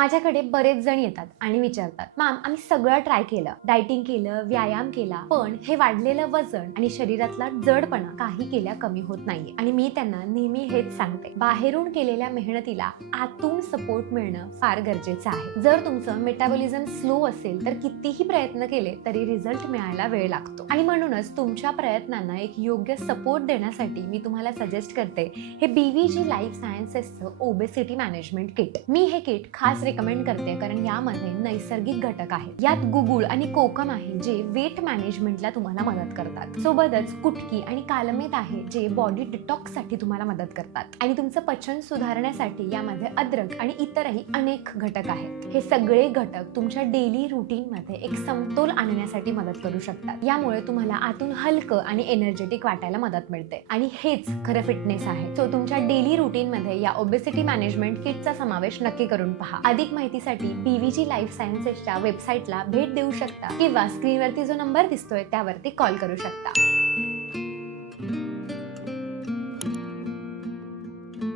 माझ्याकडे बरेच जण येतात आणि विचारतात, मॅम आम्ही सगळं ट्राय केलं, डायटिंग केलं, व्यायाम केला, पण हे वाढलेलं वजन आणि शरीरातला जडपणा काही केल्या कमी होत नाहीये. आणि मी त्यांना नेहमी हेच सांगते, बाहेरून केलेल्या मेहनतीला आतून सपोर्ट मिळणं फार गरजेचं आहे. जर तुमचं मेटाबॉलिझम स्लो असेल तर कितीही प्रयत्न केले तरी रिझल्ट मिळायला वेळ लागतो. आणि म्हणूनच तुमच्या प्रयत्नांना एक योग्य सपोर्ट देण्यासाठी मी तुम्हाला सजेस्ट करते हे BVG life सायन्सेसचं obesity management kit. मी हे किट खास रेकमेंड करते कारण यामध्ये नैसर्गिक घटक आहेत. यात गुगुळ आणि कोकम आहे जे वेट मॅनेजमेंटला तुम्हाला मदत करतात. सोबतच कुटकी आणि कालमेत आहे जे बॉडी डिटॉक्स साठी तुम्हाला मदत करतात. आणि तुमचं पचन सुधारण्यासाठी यामध्ये अद्रक आणि इतरही अनेक घटक आहेत. हे सगळे घटक तुमच्या डेली रुटीन मध्ये एक समतोल आणण्यासाठी मदत करू शकतात. यामुळे तुम्हाला आतून हलकं आणि एनर्जेटिक वाटायला मदत मिळते. आणि हेच खरं फिटनेस आहे. सो तुमच्या डेली रुटीन मध्ये या ओबेसिटी मॅनेजमेंट किटचा समावेश नक्की करून पहा. अधिक माहितीसाठी BVG लाईफ सायन्सेसच्या वेबसाईटला भेट देऊ शकता किंवा स्क्रीनवरती जो नंबर दिसतोय त्यावरती कॉल करू शकता.